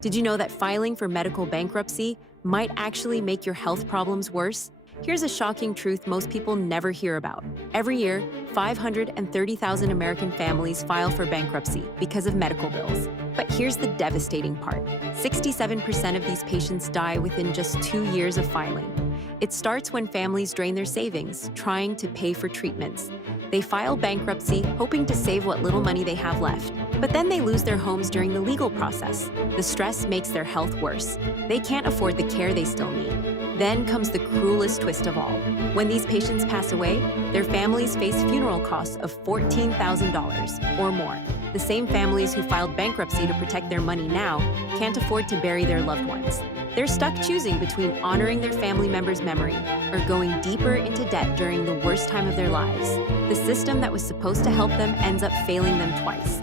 Did you know that filing for medical bankruptcy might actually make your health problems worse? Here's a shocking truth most people never hear about. Every year, 530,000 American families file for bankruptcy because of medical bills. But here's the devastating part. 67% of these patients die within just 2 years of filing. It starts when families drain their savings, trying to pay for treatments. They file bankruptcy, hoping to save what little money they have left. But then they lose their homes during the legal process. The stress makes their health worse. They can't afford the care they still need. Then comes the cruelest twist of all. When these patients pass away, their families face funeral costs of $14,000 or more. The same families who filed bankruptcy to protect their money now can't afford to bury their loved ones. They're stuck choosing between honoring their family member's memory or going deeper into debt during the worst time of their lives. The system that was supposed to help them ends up failing them twice.